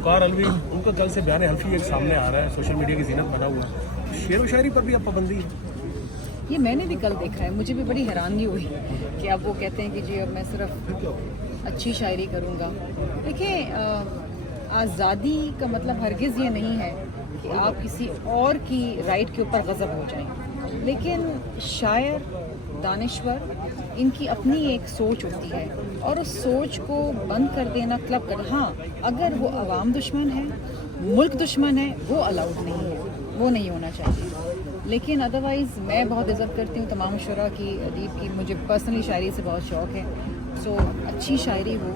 अफ्कार अलवी, उनका कल से बयान हल्फी एक सामने आ रहा है, सोशल मीडिया की जीनत बना हुआ है, शेर व शायरी पर भी अब पाबंदी है। ये मैंने भी कल देखा है, मुझे भी बड़ी हैरानगी हुई कि अब वो कहते हैं कि जी अब मैं सिर्फ अच्छी शायरी करूँगा। देखिए, आज़ादी का मतलब हरगिज़ ये नहीं है कि आप किसी और की राइट के ऊपर गज़ब हो जाएं, लेकिन शायर, दानिश्वर, इनकी अपनी एक सोच होती है और उस सोच को बंद कर देना, क्लब कर, हाँ अगर वो अवाम दुश्मन है, मुल्क दुश्मन है, वो अलाउड नहीं है, वो नहीं होना चाहिए। लेकिन अदरवाइज़ मैं बहुत इज़्ज़त करती हूँ तमाम शुरा की, अदीब की। मुझे पर्सनली शायरी से बहुत शौक़ है। सो अच्छी शायरी हो,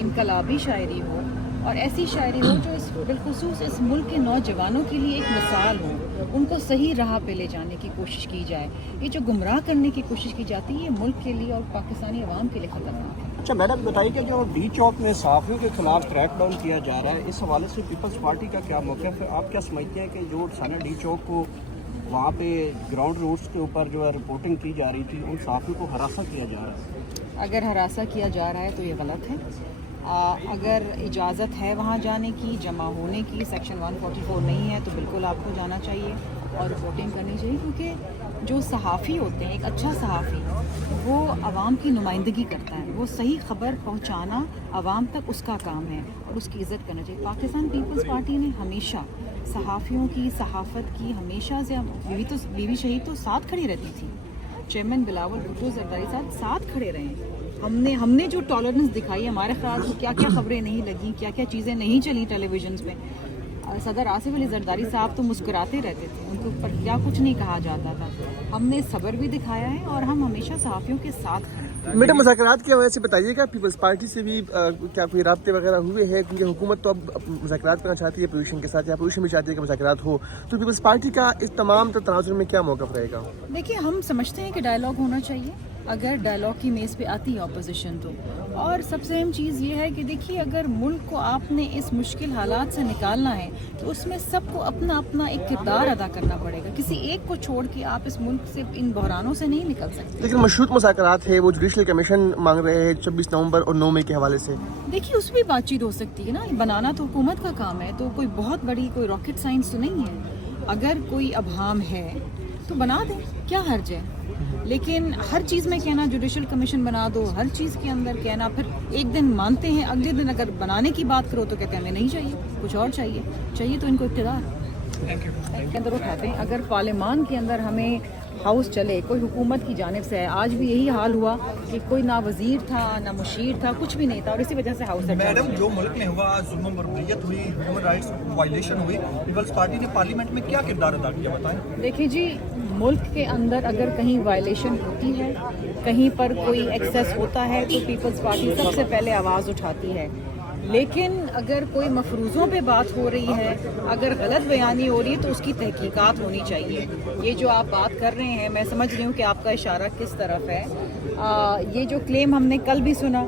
इनकलाबी शायरी हो और ऐसी शायरी हो जो इस बिलखुसूस इस मुल्क के नौजवानों के लिए एक मिसाल हो, उनको सही राह पे ले जाने की कोशिश की जाए। ये जो गुमराह करने की कोशिश की जाती है, ये मुल्क के लिए और पाकिस्तानी अवाम के लिए ख़तरनाक है। अच्छा मैडम बताइए कि जो डी चौक में सहाफ़ियों के खिलाफ क्रैकडाउन किया जा रहा है, इस हवाले से पीपल्स पार्टी का क्या मौक़िफ़ है? आप क्या समझते हैं कि जो साना डी चौक को वहाँ पे ग्राउंड रूट्स के ऊपर जो है रिपोर्टिंग की जा रही थी, उन सहाफ़ियों को हरासा किया जा रहा है? अगर हरासा किया जा रहा है तो ये गलत है। अगर इजाज़त है वहाँ जाने की, जमा होने की, सेक्शन 144 नहीं है तो बिल्कुल आपको जाना चाहिए और रिपोर्टिंग करनी चाहिए, क्योंकि जो सहाफ़ी होते हैं, एक अच्छा सहाफ़ी वो आवाम की नुमाइंदगी करता है, वो सही ख़बर पहुँचाना आवाम तक उसका काम है और उसकी इज़्ज़त करना चाहिए। पाकिस्तान पीपल्स पार्टी ने हमेशा सहाफ़ियों की, सहाफ़त की हमेशा से, बीवी शहीद तो साथ खड़ी रहती थी, चेयरमैन बिलावल भुट्टो ज़रदारी साथ खड़े रहे। हमने जो टॉलरेंस दिखाई, हमारे ख़िलाफ़ क्या क्या ख़बरें नहीं लगी, क्या क्या चीज़ें नहीं चली टेलीविजन पे। सदर आसिफ अली ज़रदारी साहब तो मुस्कुराते रहते थे, उनके ऊपर क्या कुछ नहीं कहा जाता था। हमने सब्र भी दिखाया है और हम हमेशा सहाफ़ियों के साथ हैं। मैडम, मुज़ाकरात की वजह से बताइएगा, पीपल्स पार्टी से भी क्या कोई राब्ते वगैरह हुए हैं? क्योंकि हुकूमत तो अब मुज़ाकरात करना चाहती है पोजीशन के साथ, या पोजीशन भी चाहती है कि मुज़ाकरात हो, तो पीपल्स पार्टी का इस तमाम तनाज़ुर में क्या मौक़िफ़ रहेगा? देखिए, हम समझते हैं कि डायलॉग होना चाहिए अगर डायलॉग की मेज़ पे आती है अपोजिशन तो। और सबसे अहम चीज़ ये है कि देखिए, अगर मुल्क को आपने इस मुश्किल हालात से निकालना है तो उसमें सबको अपना अपना एक किरदार अदा करना पड़ेगा। किसी एक को छोड़ के आप इस मुल्क से, इन बहरानों से नहीं निकल सकते। लेकिन मशरूत मुज़ाकरात है, वो जुडिशल कमीशन मांग रहे हैं 26 नवंबर और 9 मई के हवाले से। देखिए, उस भी बातचीत हो सकती है ना, बनाना तो हुकूमत का काम है, तो कोई बहुत बड़ी कोई रॉकेट साइंस तो नहीं है। अगर कोई अभाम है तो बना दें, क्या हर्ज है। लेकिन हर चीज़ में कहना जुडिशल कमीशन बना दो, हर चीज़ के अंदर कहना, फिर एक दिन मानते हैं, अगले दिन अगर बनाने की बात करो तो कहते हैं हमें नहीं चाहिए, कुछ और चाहिए तो इनको इक़्तिदार के अंदर उठाते हैं। अगर पार्लियामान के अंदर हमें हाउस चले, कोई हुकूमत की जानिब से है, आज भी यही हाल हुआ कि कोई ना वजीर था, ना मुशीर था, कुछ भी नहीं था और इसी वजह से हाउस। मैडम, जो मुल्क में हुआ जुल्म बर्बरियत हुई, ह्यूमन राइट्स वायलेशन हुई, पीपल्स पार्टी ने पार्लियामेंट में क्या किरदार अदा किया, बताएं। देखिए जी, मुल्क के अंदर अगर कहीं वायलेशन होती है, कहीं पर कोई एक्सेस होता है तो पीपल्स पार्टी सबसे पहले आवाज़ उठाती है। लेकिन अगर कोई मफरूज़ों पे बात हो रही है, अगर गलत बयानी हो रही है तो उसकी तहकीकात होनी चाहिए। ये जो आप बात कर रहे हैं, मैं समझ रही हूँ कि आपका इशारा किस तरफ है। ये जो क्लेम हमने कल भी सुना,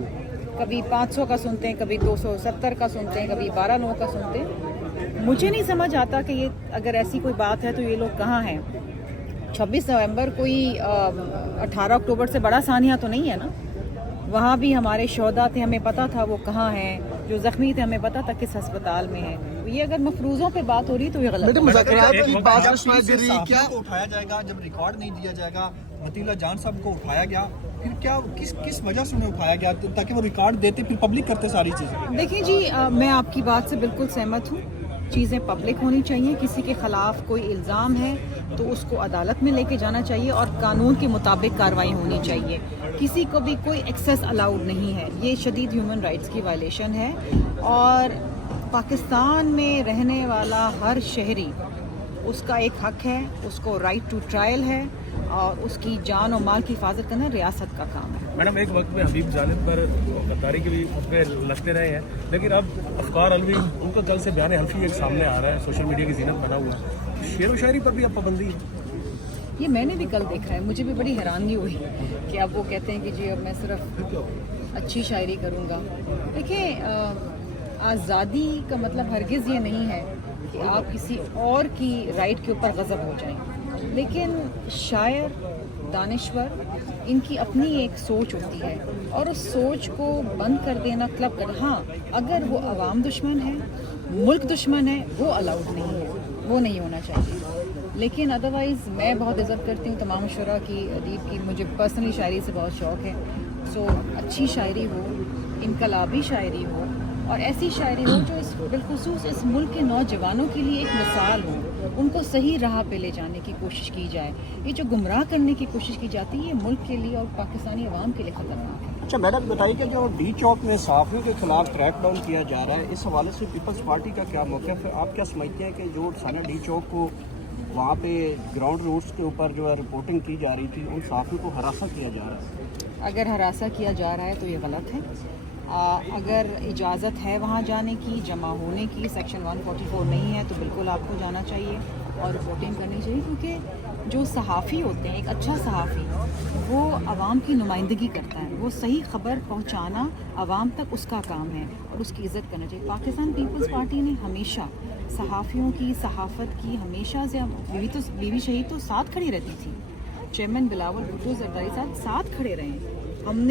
कभी 500 का सुनते हैं, कभी 270 का सुनते हैं, कभी 12 का सुनते हैं। मुझे नहीं समझ आता कि ये अगर ऐसी कोई बात है तो ये लोग कहाँ हैं। 26 नवंबर कोई 18 अक्टूबर से बड़ा सानिया तो नहीं है ना। वहाँ भी हमारे शोहदा थे, हमें पता था वो कहाँ हैं, जो जख्मी थे हमें पता था किस अस्पताल में है। तो ये अगर मफरूज़ों पे बात हो रही तो ये गलत है। मुज़ाकरात की बात क्या उठाया जाएगा, जब रिकॉर्ड नहीं दिया जाएगा, वतीला जान साहब को उठाया गया, फिर क्या किस वजह से उन्हें उठाया गया ताकि वो रिकॉर्ड देते, फिर पब्लिक करते सारी चीज़ें? देखिए जी, मैं आपकी बात से बिल्कुल सहमत हूँ। चीज़ें पब्लिक होनी चाहिए। किसी के ख़िलाफ़ कोई इल्ज़ाम है तो उसको अदालत में लेके जाना चाहिए और कानून के मुताबिक कार्रवाई होनी चाहिए। किसी को भी कोई एक्सेस अलाउड नहीं है, ये शदीद ह्यूमन राइट्स की वायलेशन है। और पाकिस्तान में रहने वाला हर शहरी, उसका एक हक है, उसको राइट टू ट्रायल है और उसकी जान और माल की हिफाजत करना रियासत का काम है। मैडम, एक वक्त में हबीब जालिब पर गद्दारी के भी उस पर लगते रहे हैं, लेकिन अब अफ्कार अलवी, उनका कल से बयान हल्फी एक सामने आ रहा है, सोशल मीडिया की जीनत बना हुआ है, शेर व शायरी पर भी अब पाबंदी है। ये मैंने भी कल देखा है, मुझे भी बड़ी हैरानगी हुई कि अब वो कहते हैं कि जी अब मैं सिर्फ अच्छी शायरी करूँगा। देखिए, आज़ादी का मतलब हरगिज़ ये नहीं है कि आप किसी और की राइट के ऊपर गज़ब हो जाएं, लेकिन शायर, दानिश्वर, इनकी अपनी एक सोच होती है और उस सोच को बंद कर देना, क्लब कर, हाँ अगर वो अवाम दुश्मन है, मुल्क दुश्मन है वो अलाउड नहीं है, वो नहीं होना चाहिए। लेकिन अदरवाइज़ मैं बहुत इज़्ज़त करती हूँ तमाम शुरा की, अदीब की। मुझे पर्सनली शायरी से बहुत शौक़ है। सो अच्छी शायरी हो, इनकलाबी शायरी हो, और ऐसी शायरी हो जो इस बिलखुसूस इस मुल्क के नौजवानों के लिए एक मिसाल हो, उनको सही राह पे ले जाने की कोशिश की जाए। ये जो गुमराह करने की कोशिश की जाती है, ये मुल्क के लिए और पाकिस्तानी अवाम के लिए ख़तरनाक है। अच्छा मैडम बताइए कि जो डी चौक में सहाफ़ियों के खिलाफ क्रैक डाउन किया जा रहा है, इस हवाले से पीपल्स पार्टी का क्या मौक़िफ़ है? आप क्या समझते हैं कि जो थाना डी चौक को वहाँ पे ग्राउंड रूट्स के ऊपर जो है रिपोर्टिंग की जा रही थी, उन सहाफ़ियों को हरासा किया जा रहा है? अगर हरासा किया जा रहा है तो ये गलत है। अगर इजाज़त है वहाँ जाने की, जमा होने की, सेक्शन 144 नहीं है तो बिल्कुल आपको जाना चाहिए और रिपोर्टिंग करनी चाहिए, क्योंकि जो सहाफ़ी होते हैं, एक अच्छा सहाफ़ी वो आवाम की नुमाइंदगी करता है, वो सही खबर पहुँचाना आवाम तक उसका काम है और उसकी इज़्ज़त करना चाहिए। पाकिस्तान पीपल्स पार्टी ने हमेशा सहाफ़ियों की, सहाफ़त की हमेशा से, बीवी शहीद तो साथ खड़ी रहती थी, चेयरमैन बिलावल भुट्टो ज़रदारी साथ खड़े रहे।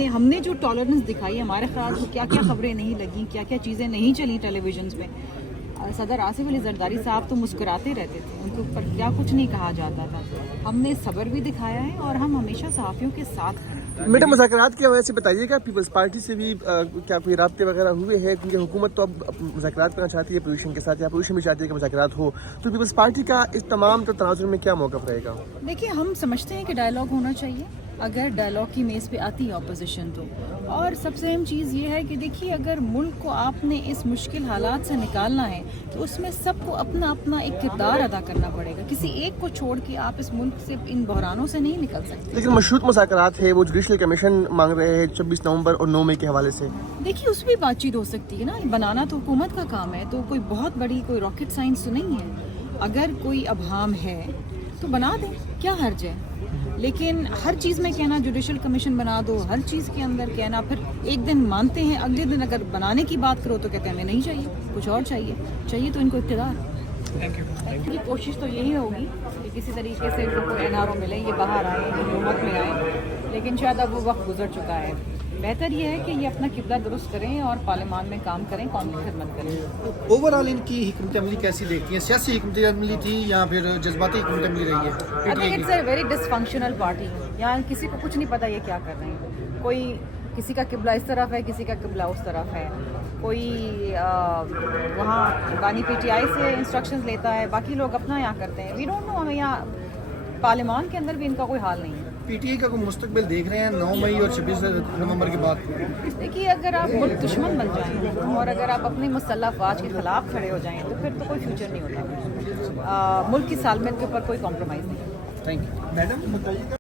हमने जो टॉलरेंस दिखाई, हमारे ख्याल से क्या क्या खबरें नहीं लगी, क्या क्या चीज़ें नहीं चली टेलीविजन पे। सदर आसिफ अली जरदारी साहब तो मुस्कुराते रहते थे, उनके ऊपर क्या कुछ नहीं कहा जाता था। हमने सब्र भी दिखाया है और हम हमेशा सहाफ़ियों के साथ हैं। मैडम मुज़ाकरात की वजह से बताइएगा, पीपल्स पार्टी से भी क्या कोई राब्ते वगैरह हुए हैं? क्योंकि हुकूमत तो अब मुज़ाकरात करना चाहती है अपोजिशन के साथ, या अपोजिशन भी चाहती है कि मुज़ाकरात हो, तो पीपल्स पार्टी का इस तमाम तनाज़ुर में क्या मौक़िफ़ रहेगा? देखिए, हम समझते हैं कि डायलॉग होना चाहिए अगर डायलॉग की मेज़ पे आती है अपोजिशन तो। और सबसे अहम चीज़ ये है कि देखिए, अगर मुल्क को आपने इस मुश्किल हालात से निकालना है तो उसमें सबको अपना अपना एक किरदार अदा करना पड़ेगा। किसी एक को छोड़ के आप इस मुल्क से, इन बहरानों से नहीं निकल सकते। लेकिन मशरूत मुज़ाकरात है, वो जुडिशल कमीशन मांग रहे हैं 26 नवंबर और 9 मई के हवाले से। देखिए, उस भी बातचीत हो सकती है ना, बनाना तो हुकूमत का काम है, तो कोई बहुत बड़ी कोई रॉकेट साइंस तो नहीं है। अगर कोई अभाम है तो बना दें, क्या हर्ज है। लेकिन हर चीज़ में कहना जुडिशल कमीशन बना दो, हर चीज़ के अंदर कहना, फिर एक दिन मानते हैं, अगले दिन अगर बनाने की बात करो तो कहते हैं हमें नहीं चाहिए, कुछ और चाहिए तो इनको इक़्तिदार। इनकी कोशिश तो यही होगी कि किसी तरीके से इनको एनआरओ मिले, ये बाहर आए, हुकूमत में आए, लेकिन शायद अब वो वक्त गुजर चुका है। बेहतर ये है कि ये अपना किबला दुरुस्त करें और पार्लियामान में काम करें, कौम की खिदमत करें। ओवरऑल इनकी हिकमत अमली कैसी देखती हैं? सियासी हिकमत अमली थी या फिर जज्बाती हिकमत अमली रही है? I think it's a very dysfunctional party. यहाँ किसी को कुछ नहीं पता ये क्या कर रहे हैं। कोई किसी का किबला इस तरफ है, किसी का किबला उस तरफ है। कोई वहाँ बानी पीटीआई से इंस्ट्रक्शंस लेता है, बाकी लोग अपना यहाँ करते हैं। वी डोंट नो, हमें यहाँ पार्लियामान के अंदर भी इनका कोई हाल नहीं है। पीटीआई का कोई मुस्तकबिल देख रहे हैं 9 मई और 26 नवंबर के बाद? देखिए, अगर आप मुल्क दुश्मन बन जाएं और अगर आप अपनी मुसल्लह अफवाज के खिलाफ खड़े हो जाएं तो फिर तो कोई फ्यूचर नहीं होता। मुल्क की सालमियत के ऊपर कोई कॉम्प्रोमाइज़ नहीं। थैंक यू मैडम, बताइएगा।